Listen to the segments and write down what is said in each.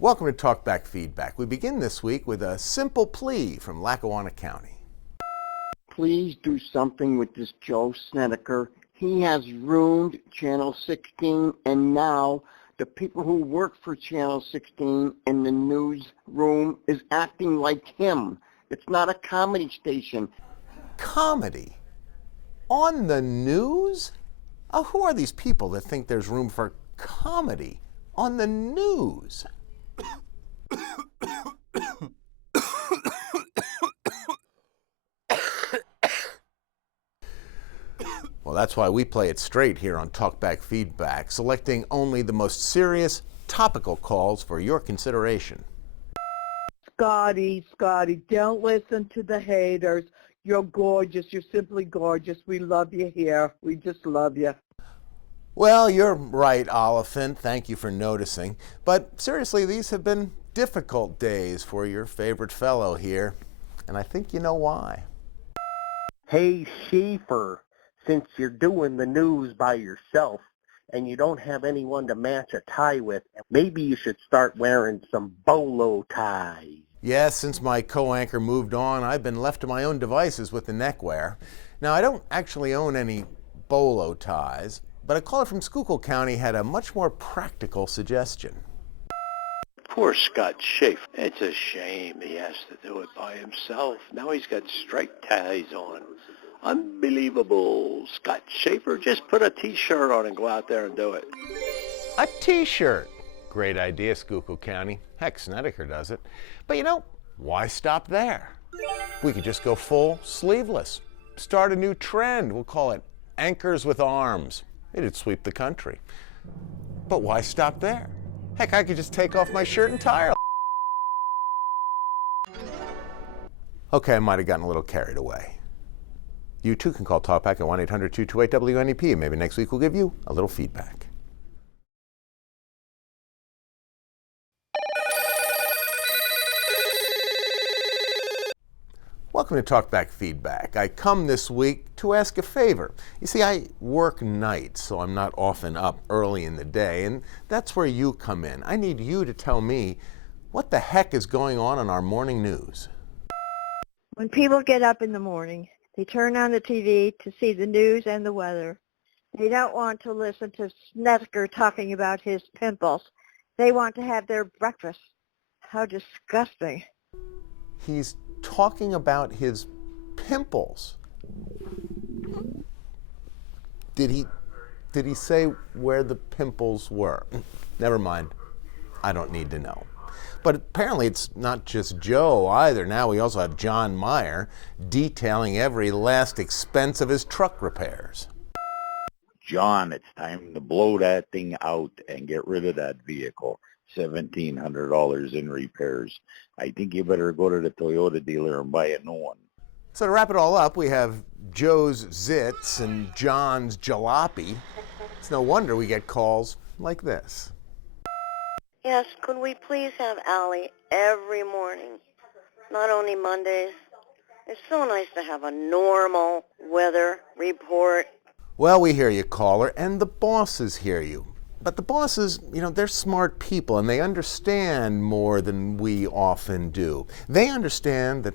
Welcome to Talkback Feedback. We begin this week with a simple plea from Lackawanna County. Please do something with this Joe Snedeker. He has ruined Channel 16, and now the people who work for Channel 16 in the newsroom is acting like him. It's not a comedy station. Comedy? On the news? Oh, who are these people that think there's room for comedy on the news? Well, that's why we play it straight here on Talkback Feedback, selecting only the most serious, topical calls for your consideration. Scotty, don't listen to the haters. You're gorgeous. You're simply gorgeous. We love you here. We just love you. Well, you're right, Oliphant. Thank you for noticing. But seriously, these have been difficult days for your favorite fellow here, and I think you know why. Hey, Schaffer, since you're doing the news by yourself and you don't have anyone to match a tie with, maybe you should start wearing some bolo ties. Yes, since my co-anchor moved on, I've been left to my own devices with the neckwear. Now, I don't actually own any bolo ties, but a caller from Schuylkill County had a much more practical suggestion. Poor Scott Schaffer. It's a shame he has to do it by himself. Now he's got striped ties on. Unbelievable. Scott Schaffer, just put a T-shirt on and go out there and do it. A T-shirt. Great idea, Schuylkill County. Heck, Snedeker does it. But you know, why stop there? We could just go full sleeveless. Start a new trend. We'll call it Anchors with Arms. It'd sweep the country. But why stop there? Heck, I could just take off my shirt entirely. Okay, I might have gotten a little carried away. You too can call Talkback at 1-800-228-WNEP, and maybe next week we'll give you a little feedback. Welcome to Talkback Feedback. I come this week to ask a favor. You see, I work nights, so I'm not often up early in the day, and that's where you come in. I need you to tell me what the heck is going on our morning news. When people get up in the morning, they turn on the TV to see the news and the weather. They don't want to listen to Snedeker talking about his pimples. They want to have their breakfast. How disgusting. He's talking about his pimples. Did he say where the pimples were? Never mind. I don't need to know. But apparently it's not just Joe either. Now we also have John Meyer detailing every last expense of his truck repairs. John, it's time to blow that thing out and get rid of that vehicle. $1,700 in repairs. I think you better go to the Toyota dealer and buy a new one. So to wrap it all up, we have Joe's zits and John's jalopy. It's no wonder we get calls like this. Yes, could we please have Allie every morning, not only Mondays? It's so nice to have a normal weather report. Well, we hear you, caller, and the bosses hear you. But the bosses, they're smart people, and they understand more than we often do. They understand that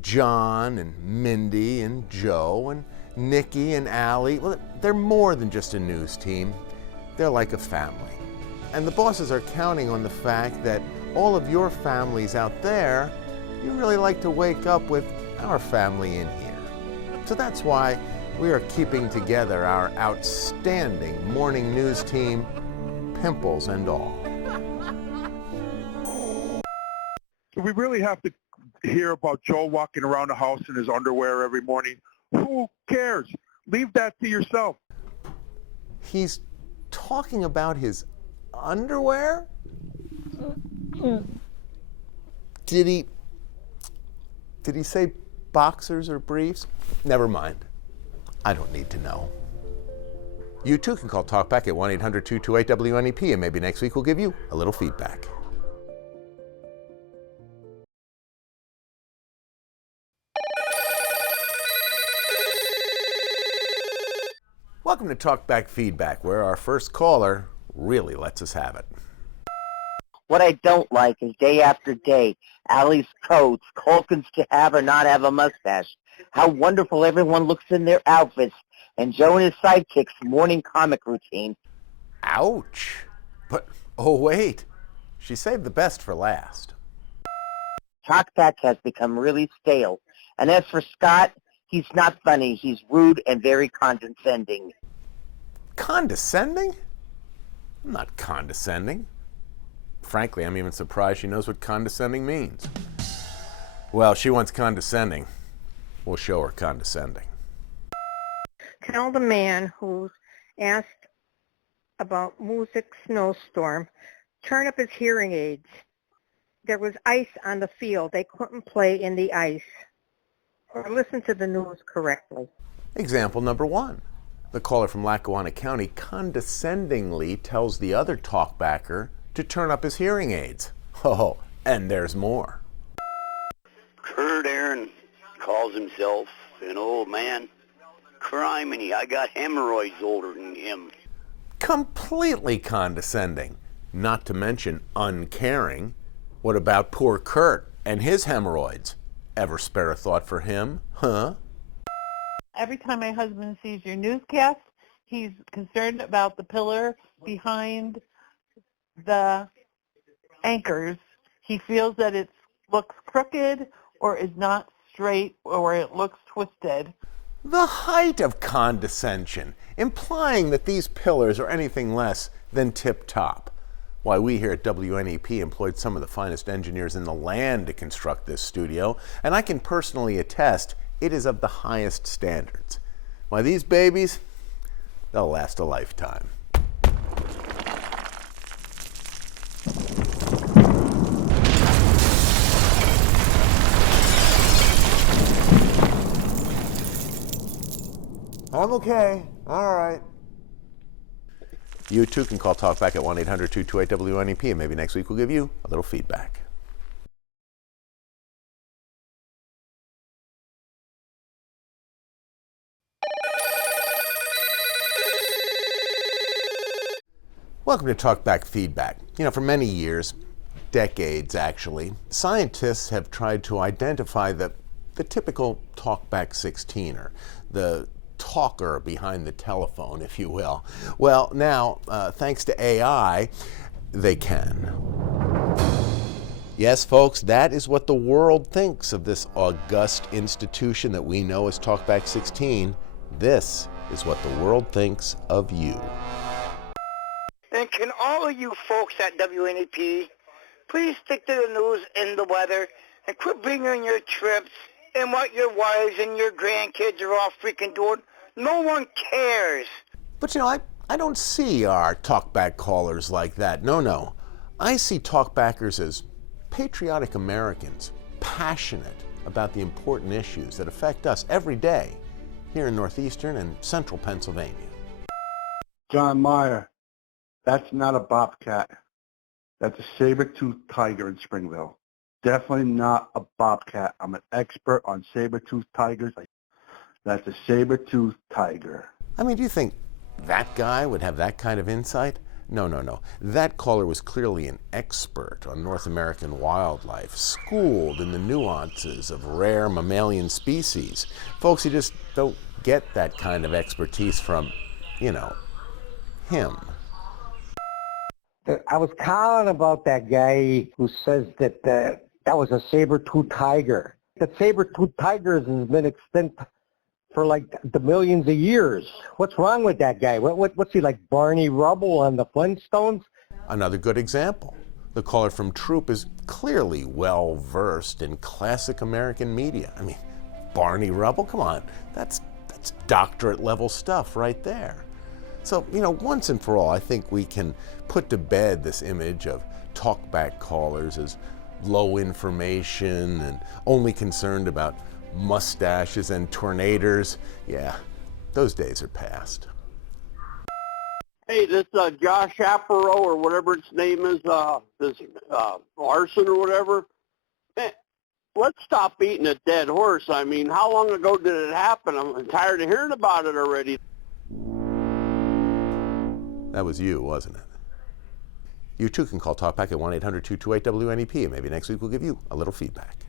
John and Mindy and Joe and Nikki and Allie, well, they're more than just a news team. They're like a family. And the bosses are counting on the fact that all of your families out there, you really like to wake up with our family in here. So that's why we are keeping together our outstanding morning news team, pimples and all. Do we really have to hear about Joe walking around the house in his underwear every morning? Who cares? Leave that to yourself. He's talking about his underwear? Did he say boxers or briefs? Never mind. I don't need to know. You too can call Talkback at 1-800-228-WNEP, and maybe next week we'll give you a little feedback. Welcome to Talkback Feedback, where our first caller really lets us have it. What I don't like is day after day, Allie's coats, Culkin's to have or not have a mustache, how wonderful everyone looks in their outfits, and Joe and his sidekick's morning comic routine. Ouch. But, oh wait, she saved the best for last. Talkback has become really stale. And as for Scott, he's not funny. He's rude and very condescending. Condescending? I'm not condescending. Frankly, I'm even surprised she knows what condescending means. Well, she wants condescending. We'll show her condescending. Tell the man who's asked about music snowstorm, turn up his hearing aids. There was ice on the field. They couldn't play in the ice. Or listen to the news correctly. Example number 1. The caller from Lackawanna County condescendingly tells the other talkbacker to turn up his hearing aids. Oh, and there's more. Kurt Aaron calls himself an old man. Criminy, I got hemorrhoids older than him. Completely condescending, not to mention uncaring. What about poor Kurt and his hemorrhoids? Ever spare a thought for him, huh? Every time my husband sees your newscast, he's concerned about the pillar behind the anchors. He feels that it looks crooked or is not straight or it looks twisted. The height of condescension, implying that these pillars are anything less than tip-top. Why, we here at WNEP employed some of the finest engineers in the land to construct this studio, and I can personally attest it is of the highest standards. Why, these babies, they'll last a lifetime. I'm okay. All right. You too can call Talkback at 1-800-228-WNEP, and maybe next week we'll give you a little feedback. Welcome to Talkback Feedback. You know, for many years, decades actually, scientists have tried to identify the typical Talkback 16er, the talker behind the telephone, if you will. Well, now, thanks to AI, they can. Yes, folks, that is what the world thinks of this august institution that we know as Talkback 16. This is what the world thinks of you. And can all of you folks at WNEP please stick to the news and the weather and quit bringing your trips and what your wives and your grandkids are all freaking doing? No one cares. But you know, I don't see our talkback callers like that. No. I see talkbackers as patriotic Americans, passionate about the important issues that affect us every day here in northeastern and central Pennsylvania. John Meyer, that's not a bobcat. That's a saber-toothed tiger in Springville. Definitely not a bobcat. I'm an expert on saber-toothed tigers. That's a saber-toothed tiger. I mean, do you think that guy would have that kind of insight? No. That caller was clearly an expert on North American wildlife, schooled in the nuances of rare mammalian species. Folks, you just don't get that kind of expertise from, you know, him. I was calling about that guy who says that that was a saber-toothed tiger. That saber-toothed tigers has been extinct for like the millions of years. What's wrong with that guy? What's he, like Barney Rubble on the Flintstones? Another good example. The caller from Troop is clearly well-versed in classic American media. I mean, Barney Rubble, come on, that's doctorate-level stuff right there. So, you know, once and for all, I think we can put to bed this image of talkback callers as low information and only concerned about mustaches and tornadoes. Yeah, those days are past. Hey, this Josh Schaffer or whatever its name is, this Larson or whatever, man, let's stop beating a dead horse. I mean, how long ago did it happen? I'm tired of hearing about it already. That was you, wasn't it? You too can call Talkback at 1-800-228-WNEP, and maybe next week we'll give you a little feedback.